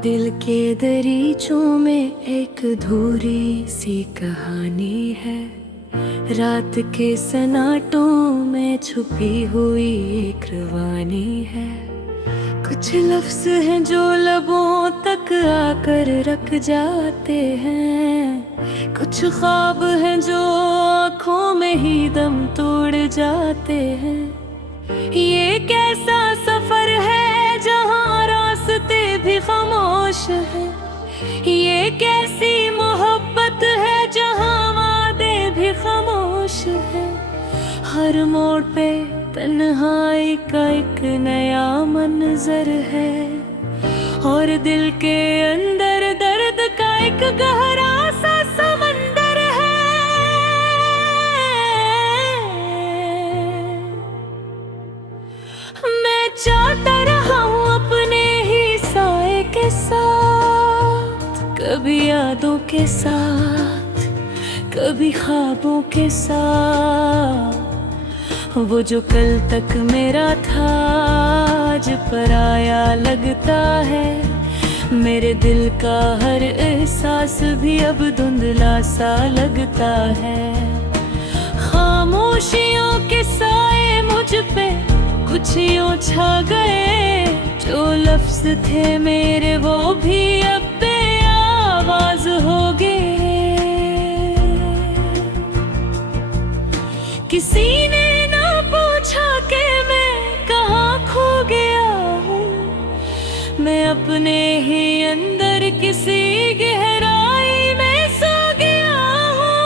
दिल के दरीचों में एक धूरी सी कहानी है, रात के सन्नाटों में छुपी हुई एक रवानी है। कुछ लफ्ज हैं जो लबों तक आकर रख जाते हैं, कुछ ख्वाब हैं जो आँखों में ही दम तोड़ जाते हैं। ये कैसा सफर है जहाँ रास्ते भी खामोश है, ये कैसी मोहब्बत है जहाँ वादे भी खामोश है। हर मोड़ पे तन्हाई का एक नया मंजर है, और दिल के अंदर दर्द का एक गहरा सा समंदर है। मैं चाहता रहा हूँ अपने ही साए के साथ, कभी यादों के साथ, कभी ख्वाबों के साथ। वो जो कल तक मेरा था आज पराया लगता है, मेरे दिल का हर एहसास भी अब धुंधला सा लगता है। खामोशियों के साए मुझ पे कुछ यूं छा गए, जो लफ्ज थे मेरे वो भी अब बेआवाज हो गए। किसी ने ना पूछा कि मैं कहाँ खो गया हूँ, मैं अपने ही अंदर किसी गहराई में सो गया हूँ।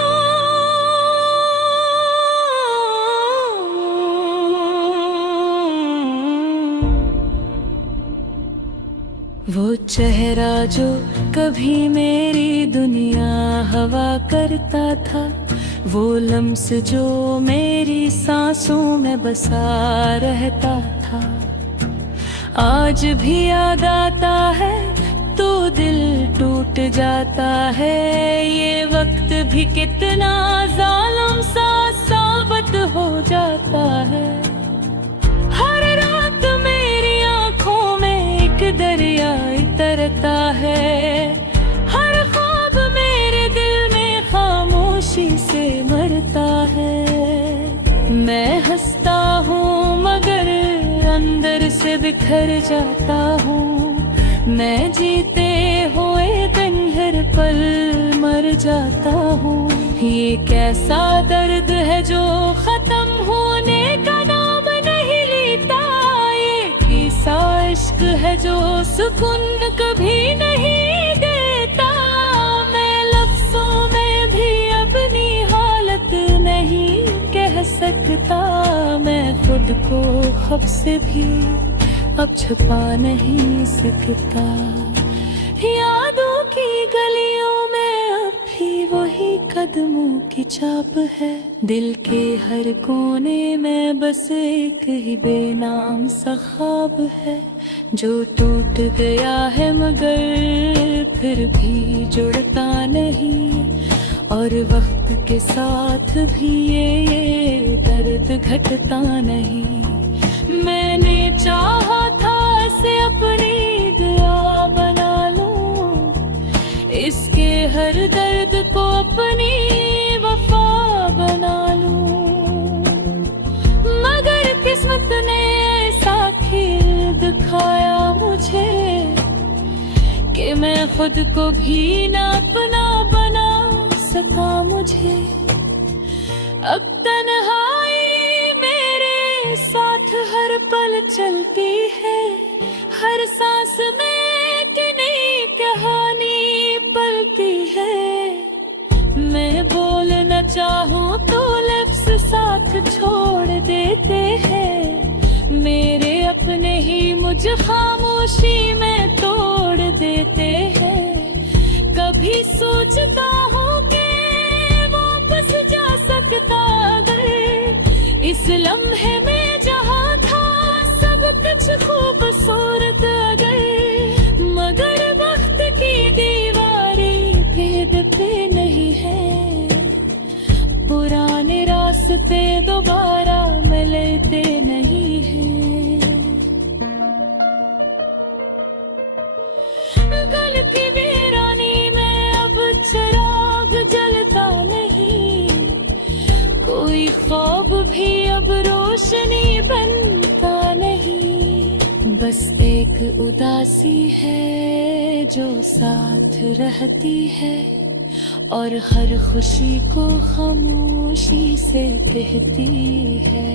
वो चेहरा जो कभी मेरी दुनिया हवा करता था, वो लम्स जो मेरी सांसों में बसा रहता था, आज भी याद आता है तो दिल टूट जाता है। ये वक्त भी कितना जालिम सा साबित हो जाता है। हर रात मेरी आंखों में एक दरिया उतरता है, हर ख्वाब मेरे दिल में खामोशी से मरता है। मैं हंसता हूँ मगर अंदर से बिखर जाता हूँ, मैं जीते हुए दिन हर पल मर जाता हूँ। ये कैसा दर्द है जो खत्म होने का नाम नहीं लेता, ये कैसा इश्क है जो सुकून कभी नहीं देता। मैं लफ्जों में भी अपनी हालत नहीं कह सकता, मैं खुद को ख्वाब से भी अब छुपा नहीं सकता। यादों की गलियों में अब भी वही कदमों की छाप है, दिल के हर कोने में बस एक ही बेनाम सा ख्वाब है, जो टूट गया है मगर फिर भी जुड़ता नहीं। और वक्त के साथ भी ये दर्द घटता नहीं। मैंने चाहा था इसे अपनी दुआ बना लूं, इसके हर दर्द को अपनी वफा बना लूं, मगर किस्मत ने ऐसा खेल दिखाया मुझे कि मैं खुद को भी ना अपना बना सका। मुझे अब तन्हाई मेरे साथ हर पल चलती है, हर सांस में एक नई कहानी पलती है। मैं बोलना चाहूँ तो लफ्ज़ साथ छोड़ देते हैं, मेरे अपने ही मुझे खामोशी में तोड़ देते हैं। कभी सोचता हूँ इस लम्हे में जहाँ था सब कुछ खूबसूरत अगर, मगर वक्त की दीवारें भेद पे नहीं है। रास्ते दोबारा मिलते नहीं हैं। कल की वीरानी में अब चिराग जलता नहीं, कोई ख्वाब भी अब रोशनी बनता नहीं। बस एक उदासी है जो साथ रहती है और हर खुशी को खामोशी से कहती है।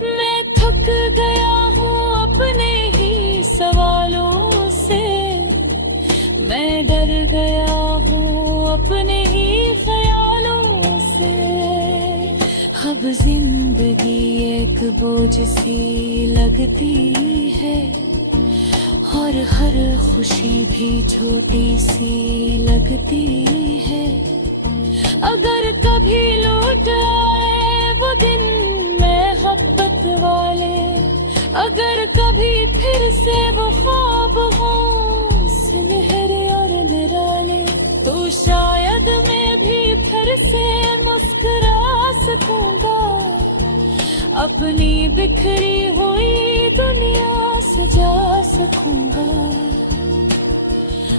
मैं थक गया हूँ अपने ही सवालों से, मैं डर गया हूँ अपने ही ख्यालों से। अब जिंदगी एक बोझ सी लगती है और हर खुशी भी छोटी सी लगती है। अगर कभी लौट आए वो दिन मोहब्बत वाले, अगर कभी फिर से वो ख्वाब हो सुनहरे और निराले, तो शायद मैं भी फिर से मुस्कुरा सकूंगा, अपनी बिखरी हुई दुनिया सजा सकूंगा।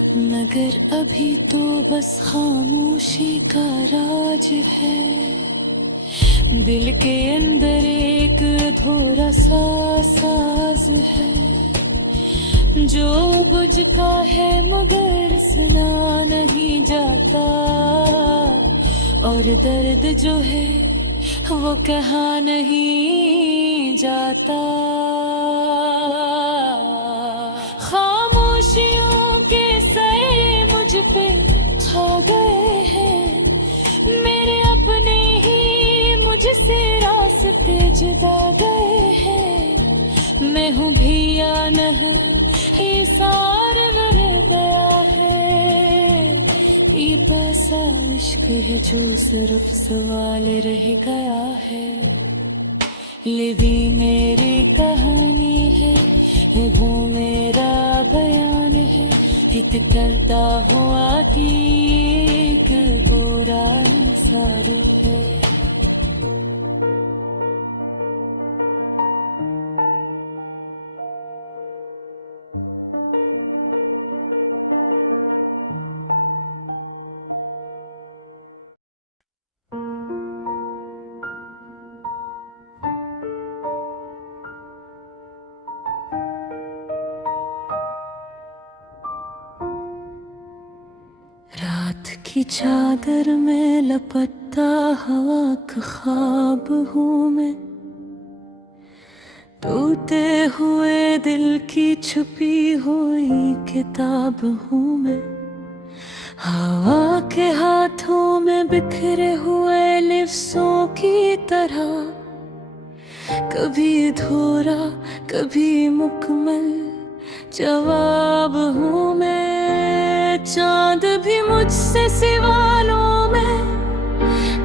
मगर अभी तो बस खामोशी का राज है, दिल के अंदर एक अधूरा सा साज है, जो बुझ का है मगर सुना नहीं जाता, और दर्द जो है वो कहा नहीं जाता। खामोशियों के सए मुझ पे छा गए हैं, मेरे अपने ही मुझसे रास्ते जुदा गए हैं। मैं हूँ भी या नहीं ये सार भर गया है, ये पैसा इश्क है जो सिर्फ सवाल रह गया है। ये भी मेरी कहानी है, ये वो मेरा बयान है, एक डरता हुआ कि एक बुरा इंसान है। रात की चादर में लपटता हवा का ख्वाब हूँ मैं, टूटे हुए दिल की छुपी हुई किताब हूँ मैं। हवा के हाथों में बिखरे हुए लिफ्सों की तरह, कभी अधूरा कभी मुकम्मल जवाब हूँ मैं। चांद भी मुझसे सवालों में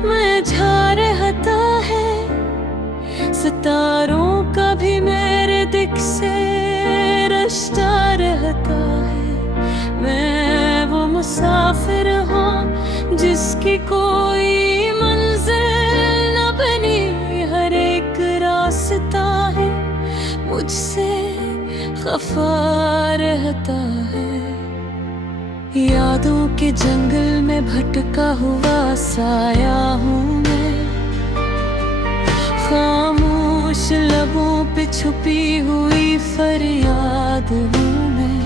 मुरझा रहता है, सितारों का भी मेरे दिख से रिश्ता रहता है। मैं वो मुसाफिर हूँ जिसकी कोई मंजिल न बनी, हर एक रास्ता है मुझसे खफा रहता है। यादों के जंगल में भटका हुआ साया हूँ मैं, खामोश लबों पे छुपी हुई फरियाद हूँ मैं,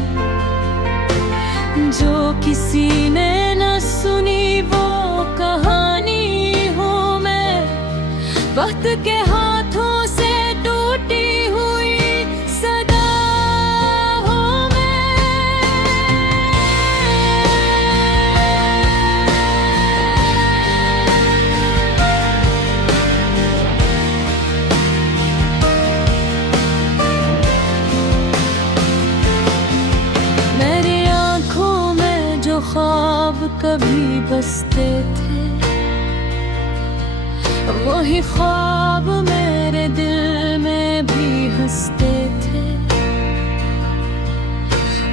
जो किसी ने न सुनी वो कहानी हूँ मैं। वक्त के हाथों से टूटी हुई सदा हूँ मैं। मेरी आँखों में जो ख्वाब कभी बसते थे, वही ख्वाब मेरे दिल में भी हंसते थे।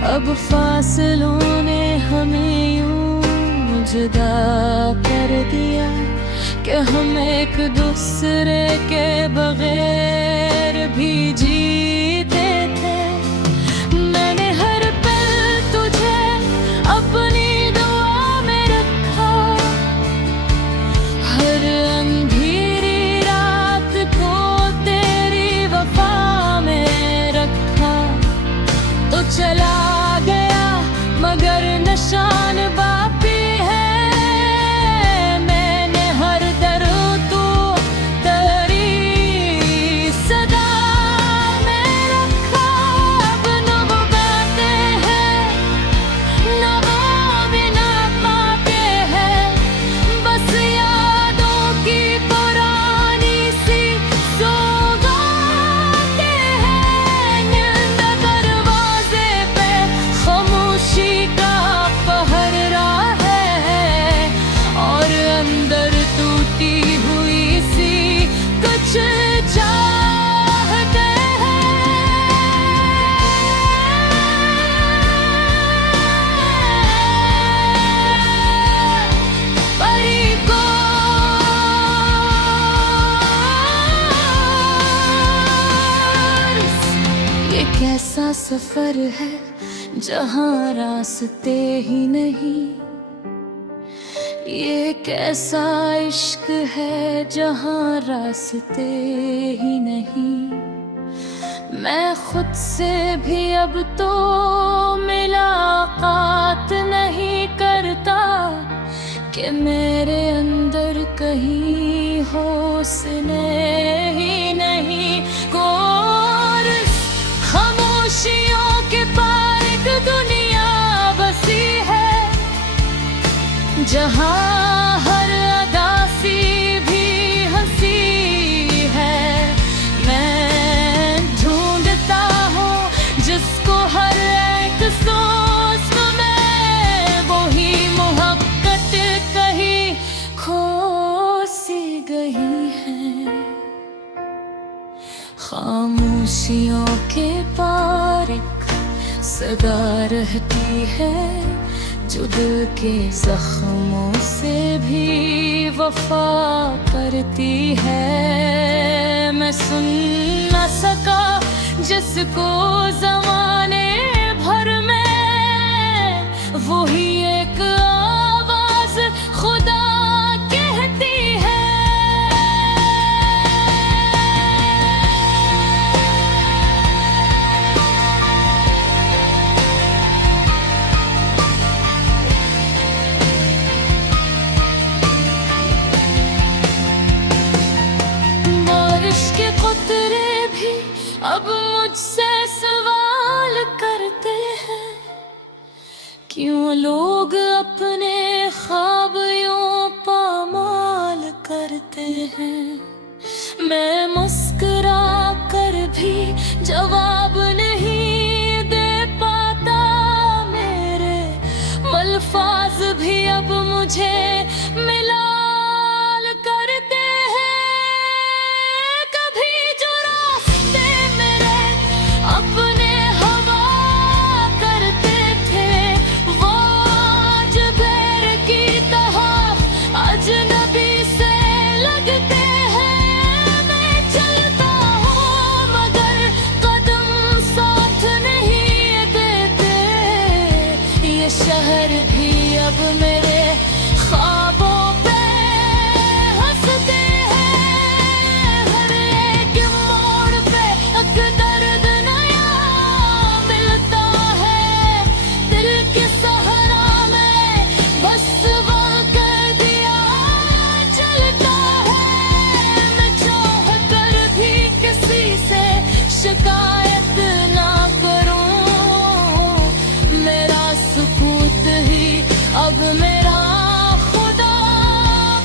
अब फासलों ने हमें यूं जुदा कर दिया, कि हम एक दूसरे के बगैर भी जीते थे। मैंने हर पल तुझे अपनी दुआ में रखा, हर अंधेरी रात को तेरी वफा में रखा। तो चला गया मगर निशान बाकी है। मैंने हर दर तू तेरी सदा में रखा। अब न वो बातें हैं न वो बिना पाके है, बस यादों की पुरानी सी सौगातें हैं। नींद दरवाजे पे खामोशी का पहरा है, और अंदर टूटी हुई सी कुछ चाहते हैं। परी को ये कैसा सफर है जहाँ रास्ते ही नहीं, ये कैसा इश्क है जहाँ रास्ते ही नहीं। मैं खुद से भी अब तो मुलाकात नहीं करता, कि मेरे अंदर कहीं हौसले ही नहीं। और खामोशियों के पार एक दुनिया बसी है, जहाँ हर अदा सी भी हंसी है। मैं ढूंढता हूँ जिसको हर एक सोच में, वही मोहब्बत कहीं खो सी गई है। खामोशियों के पार एक सदा रहती है, जो दिल के जख्मों से भी वफा करती है। मैं सुन न सका जिसको ज़माने भर में, वही एक आवाज़ खुदा कहती है। बारिश के कतरे भी अब मुझसे सवाल करते हैं, क्यों लोग अपने ख्वाब यूं पामाल करते हैं। मैं मुस्कुरा कर भी जवाब नहीं दे पाता, मेरे अल्फाज भी अब मुझे मिलाल करते हैं। कभी जो रास्ते मेरे अपने हवा करते थे, वो आज बैर की तरह अजनबी से लगते हैं। मैं चलता हूँ मगर कदम साथ नहीं देते, ये शहर भी अब मेरे ख्वाबों पे हंसते हैं। हर एक मोड़ पे एक दर्द नया मिलता है, दिल के सहारा में बस वो कर दिया चलता है। मैं चाह कर भी किसी से शिकायत ना करूं, मेरा सुकूत ही अब मेरा खुदा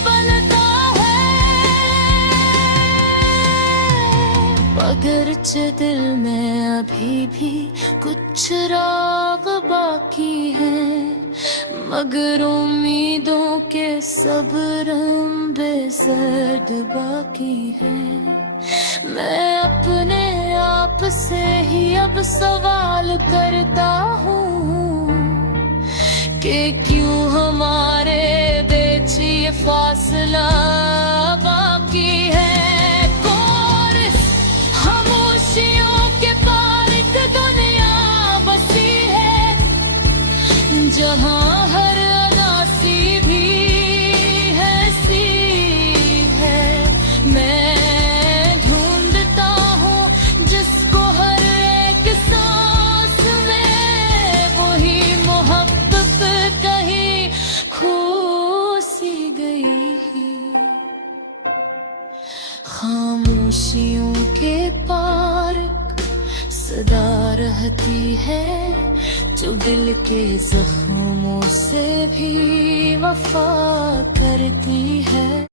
बनता है। अगरचे दिल में अभी भी कुछ राग बाकी है, मगर उम्मीदों के सब रंग बेजर्द बाकी है। मैं अपने आप से ही अब सवाल करता हूँ, कि क्यों हमारे बीच ये फासला खामोशियों के पार सदा रहती है, जो दिल के जख्मों से भी वफा करती है।